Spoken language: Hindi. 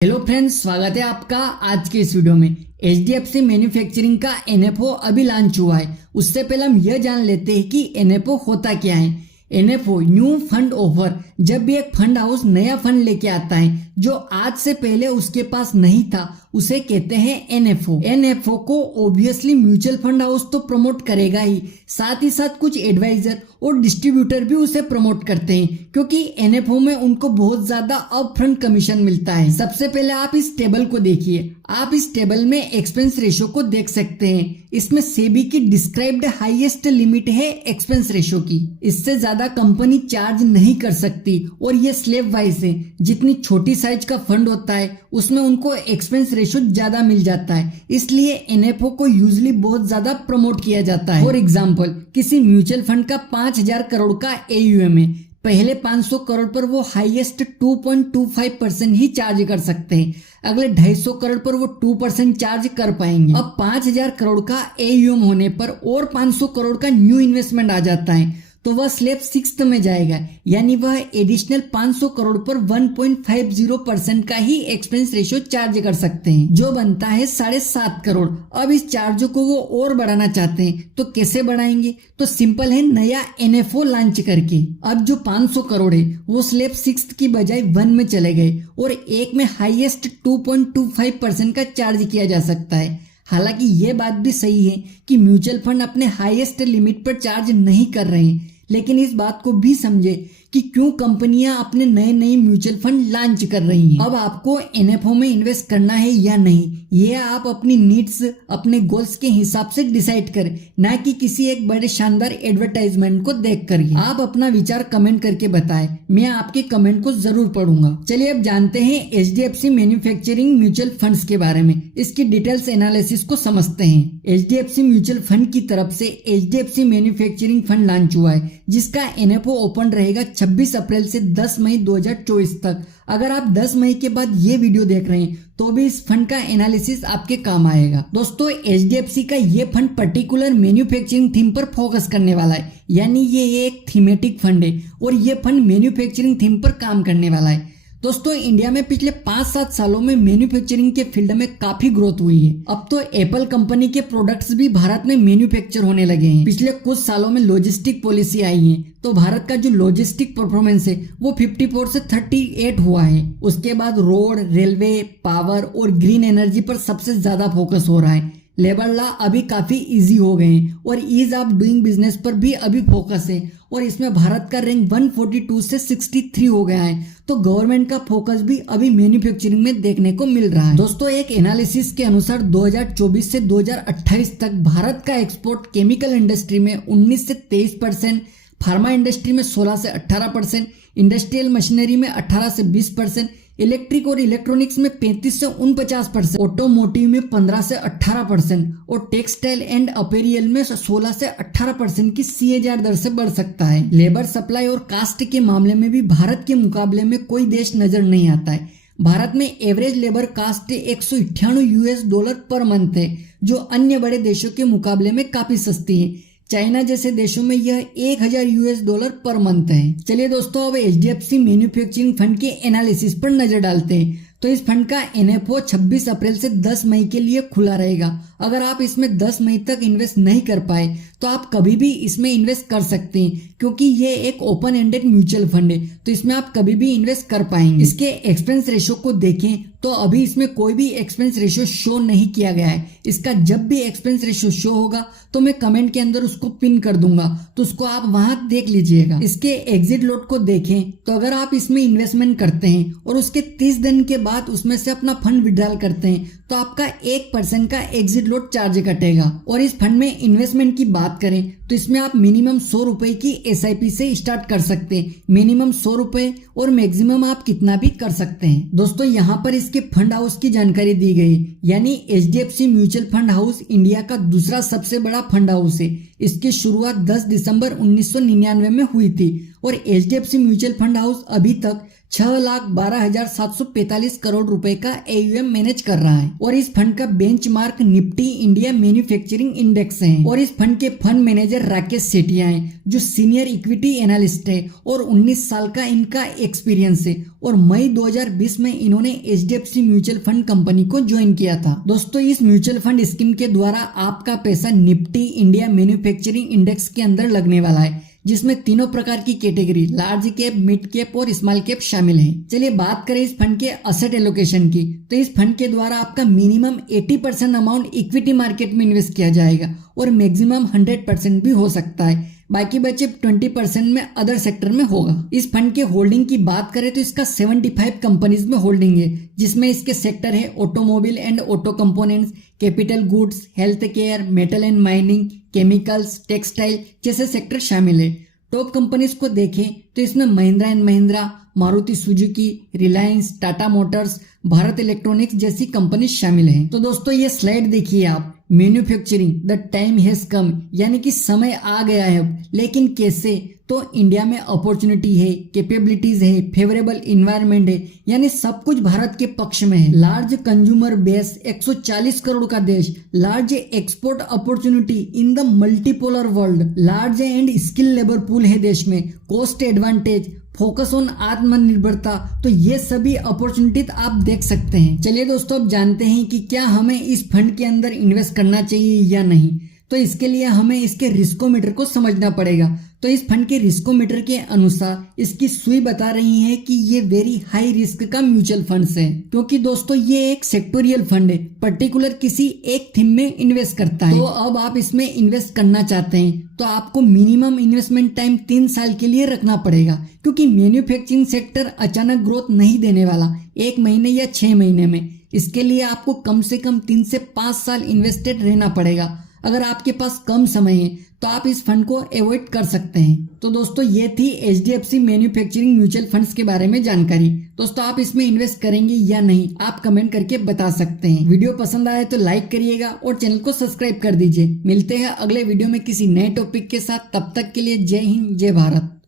हेलो फ्रेंड्स, स्वागत है आपका आज के इस वीडियो में। HDFC मैन्युफैक्चरिंग का NFO अभी लॉन्च हुआ है। उससे पहले हम यह जान लेते हैं कि NFO होता क्या है। NFO न्यू फंड ऑफर, जब भी एक फंड हाउस नया फंड लेके आता है जो आज से पहले उसके पास नहीं था, उसे कहते हैं NFO। NFO को ऑब्वियसली म्यूचुअल फंड हाउस तो प्रमोट करेगा ही, साथ ही साथ कुछ एडवाइजर और डिस्ट्रीब्यूटर भी उसे प्रमोट करते हैं, क्योंकि NFO में उनको बहुत ज्यादा अपफ्रंट कमीशन मिलता है। सबसे पहले आप इस टेबल को देखिए। आप इस टेबल में एक्सपेंस रेशियो को देख सकते हैं। इसमें सेबी की डिस्क्राइब्ड हाईएस्ट लिमिट है एक्सपेंस रेशियो की। इससे ज्यादा कंपनी चार्ज नहीं कर सकती और ये स्लैब वाइज है। जितनी छोटी साइज का फंड होता है उसमें उनको एक्सपेंस रेशियो ज्यादा मिल जाता है, इसलिए NFO को यूजली बहुत ज्यादा प्रमोट किया जाता है। फॉर एग्जाम्पल, किसी म्यूचुअल फंड का 5,000 करोड़ का AUM है। पहले 500 करोड़ पर वो हाईएस्ट 2.25% ही चार्ज कर सकते हैं। अगले 250 करोड़ पर वो 2% चार्ज कर पाएंगे। अब 5,000 करोड़ का AUM होने पर और 500 करोड़ का न्यू इन्वेस्टमेंट आ जाता है, तो वह स्लैब 6th में जाएगा, यानी वह एडिशनल 500 करोड़ पर 1.50% का ही एक्सपेंस रेशियो चार्ज कर सकते हैं, जो बनता है 7.5 करोड़। अब इस चार्ज को वो और बढ़ाना चाहते हैं, तो कैसे बढ़ाएंगे? तो सिंपल है, नया NFO लॉन्च करके। अब जो 500 करोड़ है वो स्लैब 6th की बजाय 1 में चले गए और एक में हाईएस्ट 2.25% का चार्ज किया जा सकता है। हालांकि ये बात भी सही है कि म्यूचुअल फंड अपने हाईएस्ट लिमिट पर चार्ज नहीं कर रहे हैं, लेकिन इस बात को भी समझे कि क्यों कंपनियां अपने नए नए म्यूचुअल फंड लॉन्च कर रही हैं। अब आपको NFO में इन्वेस्ट करना है या नहीं, ये आप अपनी नीड्स, अपने गोल्स के हिसाब से डिसाइड करें, ना कि किसी एक बड़े शानदार एडवर्टाइजमेंट को देख कर। आप अपना विचार कमेंट करके बताएं, मैं आपके कमेंट को जरूर पढ़ूंगा। चलिए अब जानते हैं HDFC मैन्युफैक्चरिंग म्यूचुअल फंड्स के बारे में। इसकी डिटेल्स एनालिसिस को समझते हैं। HDFC म्यूचुअल फंड की तरफ से HDFC मैन्युफैक्चरिंग फंड लॉन्च हुआ है, जिसका NFO ओपन रहेगा 26 अप्रैल से 10 मई 2024 तक। अगर आप 10 मई के बाद ये वीडियो देख रहे हैं तो भी इस फंड का एनालिसिस आपके काम आएगा। दोस्तों, HDFC का ये फंड पर्टिकुलर मैन्युफैक्चरिंग थीम पर फोकस करने वाला है, यानी ये एक थीमेटिक फंड है और ये फंड मैन्युफैक्चरिंग थीम पर काम करने वाला है। दोस्तों, इंडिया में पिछले 5-7 सालों में मैन्युफैक्चरिंग के फील्ड में काफी ग्रोथ हुई है। अब तो एप्पल कंपनी के प्रोडक्ट्स भी भारत में मैन्युफैक्चर होने लगे हैं। पिछले कुछ सालों में लॉजिस्टिक पॉलिसी आई है, तो भारत का जो लॉजिस्टिक परफॉर्मेंस है वो 54 से 38 हुआ है। उसके बाद रोड, रेलवे, पावर और ग्रीन एनर्जी पर सबसे ज्यादा फोकस हो रहा है। लेबर लॉ अभी काफी इजी हो गए हैं और ईज ऑफ डूइंग बिजनेस पर भी अभी फोकस है, और इसमें भारत का रैंक 142 से 63 हो गया है। तो गवर्नमेंट का फोकस भी अभी मैन्युफैक्चरिंग में देखने को मिल रहा है। दोस्तों, एक एनालिसिस के अनुसार 2024 से 2028 तक भारत का एक्सपोर्ट केमिकल इंडस्ट्री में 19 से 23%, फार्मा इंडस्ट्री में 16 से 18%, इंडस्ट्रियल मशीनरी में 18 से 20%, इलेक्ट्रिक और इलेक्ट्रॉनिक्स में 35 से 49%, ऑटोमोटिव में 15 से 18% और टेक्सटाइल एंड अपीरियल में 16 से 18% की CAGR दर से बढ़ सकता है। लेबर सप्लाई और कास्ट के मामले में भी भारत के मुकाबले में कोई देश नजर नहीं आता है। भारत में average labour cast $198 per month है, जो अन्य बड़े देशों के मुकाबले में काफी सस्ती है। चाइना जैसे देशों में यह $1,000 पर मंथ है। चलिए दोस्तों, अब HDFC मैन्युफैक्चरिंग फंड के एनालिसिस पर नजर डालते हैं। तो इस फंड का NFO 26 अप्रैल से 10 मई के लिए खुला रहेगा। अगर आप इसमें 10 मई तक इन्वेस्ट नहीं कर पाए तो आप कभी भी इसमें इन्वेस्ट कर सकते हैं, क्योंकि ये एक ओपन एंडेड म्यूचुअल फंड है, तो इसमें आप कभी भी इन्वेस्ट कर पाएंगे। इसके एक्सपेंस रेशियो को देखें तो अभी इसमें कोई भी एक्सपेंस रेशियो शो नहीं किया गया है। इसका जब भी एक्सपेंस रेशियो शो होगा तो मैं कमेंट के अंदर उसको पिन कर दूंगा, तो उसको आप वहां देख लीजिएगा। इसके एग्जिट लोड को देखें तो अगर आप इसमें इन्वेस्टमेंट करते हैं और उसके 30 दिन के बाद उसमें से अपना फंड विड्रॉल करते हैं तो आपका 1% का एग्जिट लोड चार्ज कटेगा। और इस फंड में इन्वेस्टमेंट की बात करें तो इसमें आप मिनिमम 100 रुपए की SIP से स्टार्ट कर सकते हैं। मिनिमम 100 रुपए और मैक्सिमम आप कितना भी कर सकते हैं। दोस्तों, यहाँ पर इसके फंड हाउस की जानकारी दी गई, यानी HDFC mutual fund house India का दूसरा सबसे बड़ा फंड हाउस है। इसकी शुरुआत 10 दिसंबर 1999 में हुई थी और HDFC म्यूचुअल फंड हाउस अभी तक 6,12,745 करोड़ रुपए का AUM मैनेज कर रहा है और इस फंड का benchmark Nifty India manufacturing index है। और इस फंड के फंड मैनेजर राकेश सेठिया हैं जो सीनियर इक्विटी एनालिस्ट है और 19 साल का इनका एक्सपीरियंस है और मई 2020 में इन्होंने HDFC म्यूचुअल फंड कंपनी को ज्वाइन किया था। दोस्तों इस म्यूचुअल फंड स्कीम के द्वारा आपका पैसा निफ्टी इंडिया मैन्युफैक्चरिंग इंडेक्स के अंदर लगने वाला है, जिसमें तीनों प्रकार की category large cap, mid cap और स्मॉल कैप शामिल है। चलिए बात करें इस फंड के असेट एलोकेशन की, तो इस फंड के द्वारा आपका मिनिमम 80% अमाउंट इक्विटी मार्केट में इन्वेस्ट किया जाएगा और मैक्सिमम 100% भी हो सकता है। बाकी बचे 20% में अदर सेक्टर में होगा। इस फंड के होल्डिंग की बात करें तो इसका 75 कंपनीज में होल्डिंग है, जिसमें इसके सेक्टर है automobile and auto components, capital goods, health care, metal and mining, chemicals, textile जैसे सेक्टर शामिल है। टॉप कंपनीज को देखें तो इसमें Mahindra and Mahindra, Maruti Suzuki, Reliance, Tata Motors, Bharat electronics जैसी कंपनी शामिल हैं। तो दोस्तों ये स्लाइड देखिए आप, manufacturing the time has come, यानी कि समय आ गया है अब, लेकिन कैसे? तो इंडिया में अपॉर्चुनिटी है, कैपेबिलिटीज है, फेवरेबल इन्वायरमेंट है, यानी सब कुछ भारत के पक्ष में है। लार्ज कंज्यूमर बेस, 140 करोड़ का देश, large export opportunity in the multipolar world, large and skill labour pool है देश में, कॉस्ट एडवांटेज, फोकस ऑन आत्मनिर्भरता, तो ये सभी अपॉर्चुनिटी आप देख सकते हैं। चलिए दोस्तों अब जानते हैं कि क्या हमें इस फंड के अंदर इन्वेस्ट करना चाहिए या नहीं। तो इसके लिए हमें इसके रिस्कोमीटर को समझना पड़ेगा। तो इस फंड के रिस्कोमीटर के अनुसार इसकी सुई बता रही है कि ये वेरी हाई रिस्क का म्यूचुअल फंड्स है, क्योंकि दोस्तों ये एक सेक्टोरियल फंड है, पर्टिकुलर किसी एक थीम में इन्वेस्ट करता है। तो अब आप इसमें इन्वेस्ट करना चाहते हैं तो आपको मिनिमम इन्वेस्टमेंट टाइम 3 साल के लिए रखना पड़ेगा, क्योंकि मैन्युफैक्चरिंग सेक्टर अचानक ग्रोथ नहीं देने वाला 1 महीने या 6 महीने में। इसके लिए आपको कम से कम 3 से 5 साल इन्वेस्टेड रहना पड़ेगा। अगर आपके पास कम समय है तो आप इस फंड को अवॉइड कर सकते हैं। तो दोस्तों ये थी HDFC मैन्युफैक्चरिंग म्यूचुअल फंड्स के बारे में जानकारी। दोस्तों आप इसमें इन्वेस्ट करेंगे या नहीं आप कमेंट करके बता सकते हैं। वीडियो पसंद आए तो लाइक करिएगा और चैनल को सब्सक्राइब कर दीजिए। मिलते हैं अगले वीडियो में किसी नए टॉपिक के साथ, तब तक के लिए जय हिंद, जय भारत।